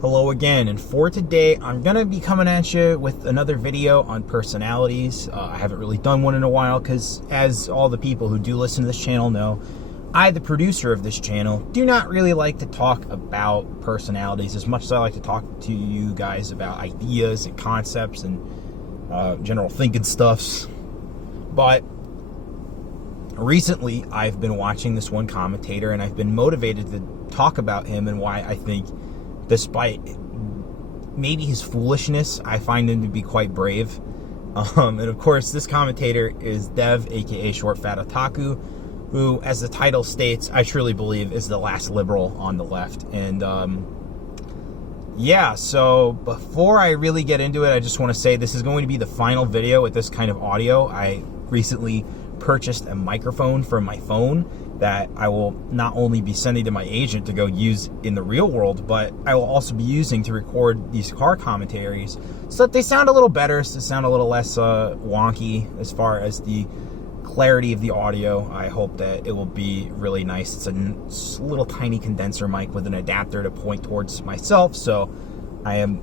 Hello again, and for today I'm gonna be coming at you with another video on personalities. I haven't really done one in a while because, as all the people who do listen to this channel know, I, the producer of this channel, do not really like to talk about personalities as much as I like to talk to you guys about ideas and concepts and general thinking stuffs. But recently I've been watching this one commentator and I've been motivated to talk about him and why I think, despite maybe his foolishness, I find him to be quite brave. And of course, this commentator is Dev, aka ShortFatOtaku, who, as the title states, I truly believe is the last liberal on the left. And yeah, so before I really get into it, I just want to say this is going to be the final video with this kind of audio. I recently purchased a microphone for my phone that I will not only be sending to my agent to go use in the real world, but I will also be using to record these car commentaries so that they sound a little better, so they sound a little less wonky as far as the clarity of the audio. I hope that it will be really nice. It's a little tiny condenser mic with an adapter to point towards myself, so I am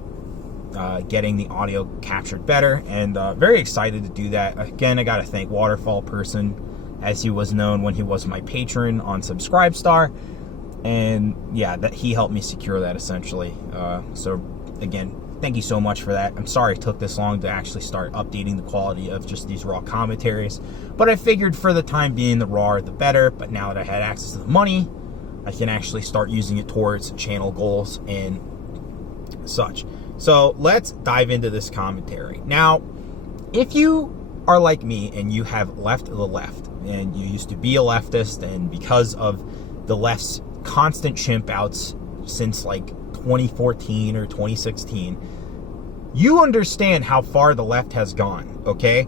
getting the audio captured better, and very excited to do that. Again, I gotta thank Waterfall Person, as he was known when he was my patron on Subscribestar, and yeah, that he helped me secure that essentially. So again, thank you so much for that. I'm sorry it took this long to actually start updating the quality of just these raw commentaries, but I figured for the time being, the rawer the better. But now that I had access to the money, I can actually start using it towards channel goals and such. So let's dive into this commentary. Now, if you are like me and you have left the left, and you used to be a leftist, and because of the left's constant chimp outs since like 2014 or 2016, you understand how far the left has gone, okay?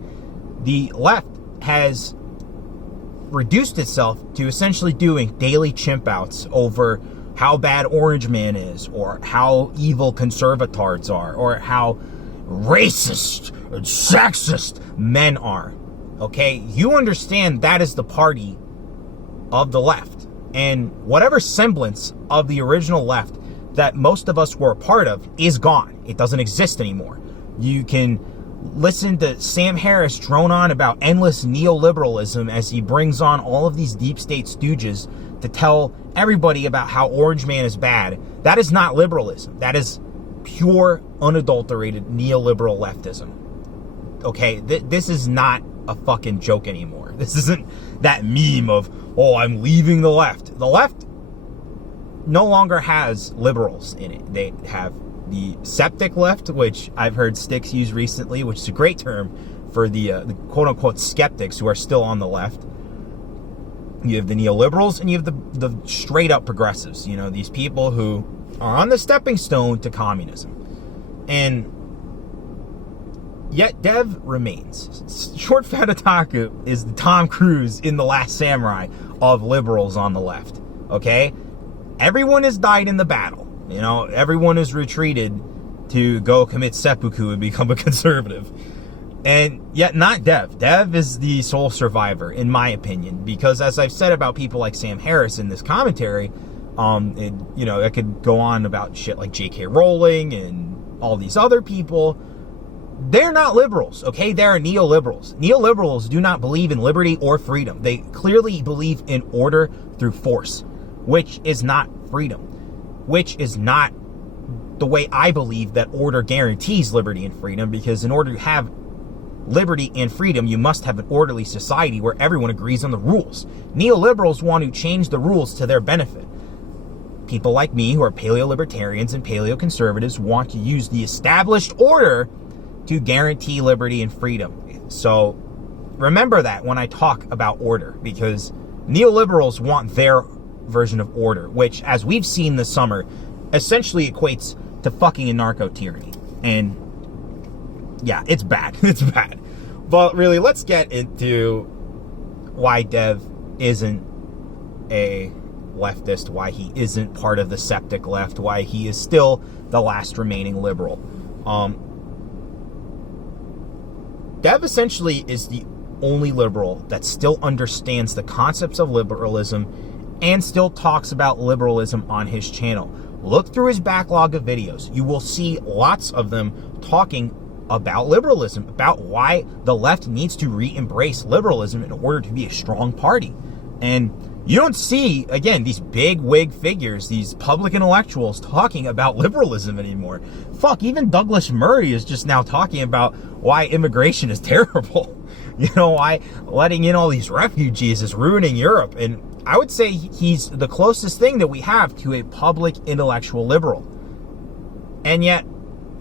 The left has reduced itself to essentially doing daily chimp outs over how bad Orange Man is, or how evil conservatards are, or how racist and sexist men are. Okay, you understand that is the party of the left, and whatever semblance of the original left that most of us were a part of is gone. It doesn't exist anymore. You can listen to Sam Harris drone on about endless neoliberalism as he brings on all of these deep state stooges to tell everybody about how Orange Man is bad. That is not liberalism. That is pure, unadulterated neoliberal leftism. Okay, this is not a fucking joke anymore. This isn't that meme of, oh, I'm leaving the left. The left no longer has liberals in it. They have the Septic Left, which I've heard Sticks use recently, which is a great term for the quote-unquote skeptics who are still on the left. You have the neoliberals, and you have the straight-up progressives. You know, these people who are on the stepping stone to communism. And yet Dev remains. ShortFatOtaku is the Tom Cruise in The Last Samurai of liberals on the left, okay? Everyone has died in the battle. You know, everyone has retreated to go commit seppuku and become a conservative. And yet not Dev. Dev is the sole survivor, in my opinion, because as I've said about people like Sam Harris in this commentary, you know, I could go on about shit like J.K. Rowling and all these other people. They're not liberals, okay? They're neoliberals. Neoliberals do not believe in liberty or freedom. They clearly believe in order through force, which is not freedom, which is not the way I believe that order guarantees liberty and freedom, because in order to have liberty and freedom, you must have an orderly society where everyone agrees on the rules. Neoliberals want to change the rules to their benefit. People like me, who are paleo-libertarians and paleo-conservatives, want to use the established order to guarantee liberty and freedom. So remember that when I talk about order, because neoliberals want their version of order, which, as we've seen this summer, essentially equates to fucking a narco-tyranny. And yeah, it's bad. It's bad. But really, let's get into why Dev isn't a leftist, why he isn't part of the Septic Left, why he is still the last remaining liberal. Dev essentially is the only liberal that still understands the concepts of liberalism and still talks about liberalism on his channel. look through his backlog of videos. You will see lots of them talking about liberalism, about why the left needs to re-embrace liberalism in order to be a strong party. And you don't see, again, these big wig figures, these public intellectuals talking about liberalism anymore. Fuck, even Douglas Murray is just now talking about why immigration is terrible. You know, why letting in all these refugees is ruining Europe. And I would say he's the closest thing that we have to a public intellectual liberal. And yet,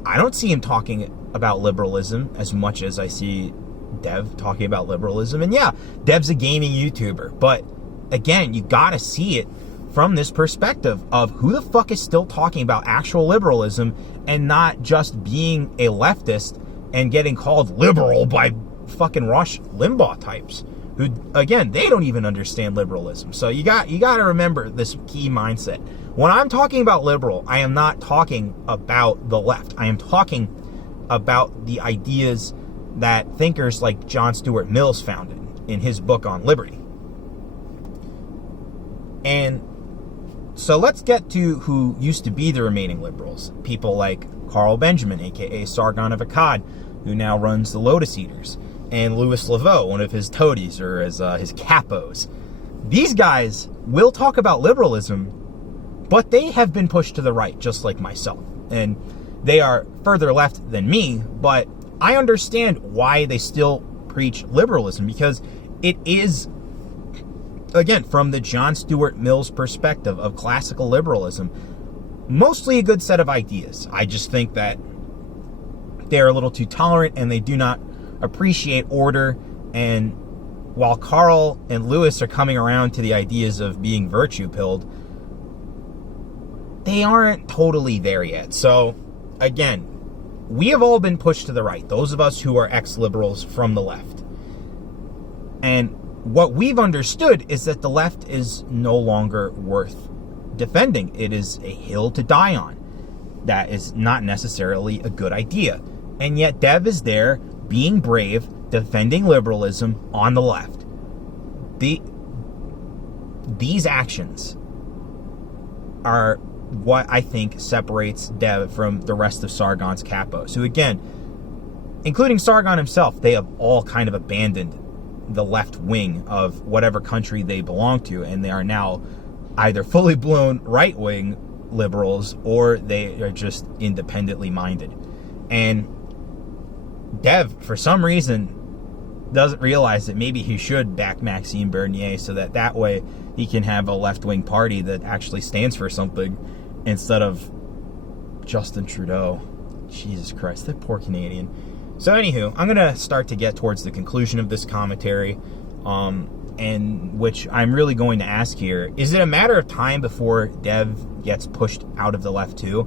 I don't see him talking about liberalism as much as I see Dev talking about liberalism. And yeah, Dev's a gaming YouTuber, but again, you gotta see it from this perspective of who the fuck is still talking about actual liberalism and not just being a leftist and getting called liberal by fucking Rush Limbaugh types who, again, they don't even understand liberalism. So you got to remember this key mindset. When I'm talking about liberal, I am not talking about the left. I am talking about the ideas that thinkers like John Stuart Mill founded in his book on liberty. And so let's get to who used to be the remaining liberals. People like Carl Benjamin, aka Sargon of Akkad, who now runs the Lotus Eaters, and Louis Laveau, one of his toadies, or his capos. These guys will talk about liberalism, but they have been pushed to the right, just like myself. And they are further left than me, but I understand why they still preach liberalism, because it is, again, from the John Stuart Mill's perspective of classical liberalism, mostly a good set of ideas. I just think that they're a little too tolerant and they do not appreciate order. And while Carl and Lewis are coming around to the ideas of being virtue pilled, they aren't totally there yet. So again, we have all been pushed to the right, those of us who are ex-liberals from the left. And what we've understood is that the left is no longer worth defending. It is a hill to die on. That is not necessarily a good idea. And yet Dev is there, being brave, defending liberalism on the left. These actions are what I think separates Dev from the rest of Sargon's capos. So again, including Sargon himself, they have all kind of abandoned the left wing of whatever country they belong to, and they are now either fully blown right-wing liberals or they are just independently minded. And Dev, for some reason, doesn't realize that maybe he should back Maxime Bernier so that way he can have a left-wing party that actually stands for something instead of Justin Trudeau. Jesus Christ, that poor Canadian. So anywho, I'm going to start to get towards the conclusion of this commentary, and which I'm really going to ask here, is it a matter of time before Dev gets pushed out of the left too?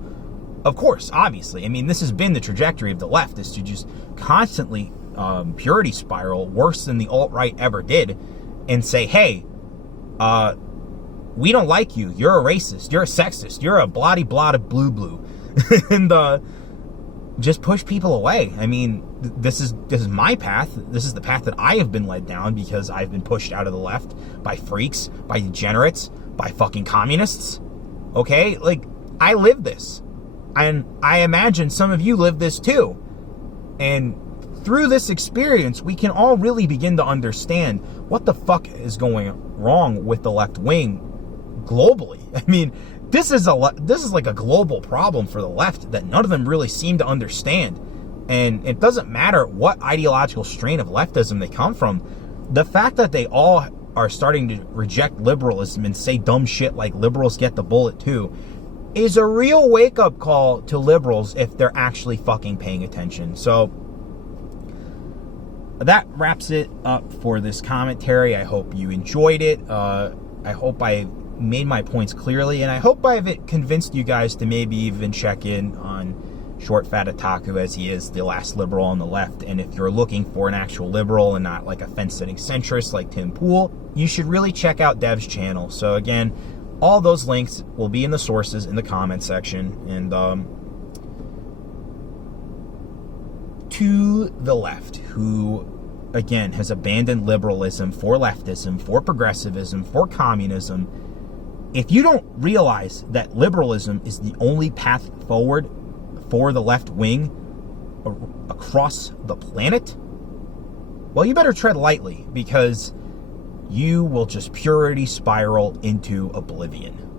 Of course, obviously. I mean, this has been the trajectory of the left, is to just constantly purity spiral worse than the alt-right ever did and say, hey, we don't like you. You're a racist. You're a sexist. You're a bloody-blotty blue-blue. And just push people away. I mean, this is my path. This is the path that I have been led down because I've been pushed out of the left by freaks, by degenerates, by fucking communists. Okay? Like, I live this. And I imagine some of you live this too. And through this experience, we can all really begin to understand what the fuck is going wrong with the left wing globally. I mean, this is like a global problem for the left that none of them really seem to understand. And it doesn't matter what ideological strain of leftism they come from. The fact that they all are starting to reject liberalism and say dumb shit like liberals get the bullet too is a real wake-up call to liberals if they're actually fucking paying attention. So that wraps it up for this commentary. I hope you enjoyed it. I hope I made my points clearly, and I hope I've convinced you guys to maybe even check in on ShortFatOtaku, as he is the last liberal on the left. And if you're looking for an actual liberal and not like a fence-sitting centrist like Tim Pool, you should really check out Dev's channel. So again, all those links will be in the sources in the comment section. And to the left, who again has abandoned liberalism for leftism, for progressivism, for communism, If you don't realize that liberalism is the only path forward for the left wing across the planet, well, you better tread lightly, because you will just purity spiral into oblivion.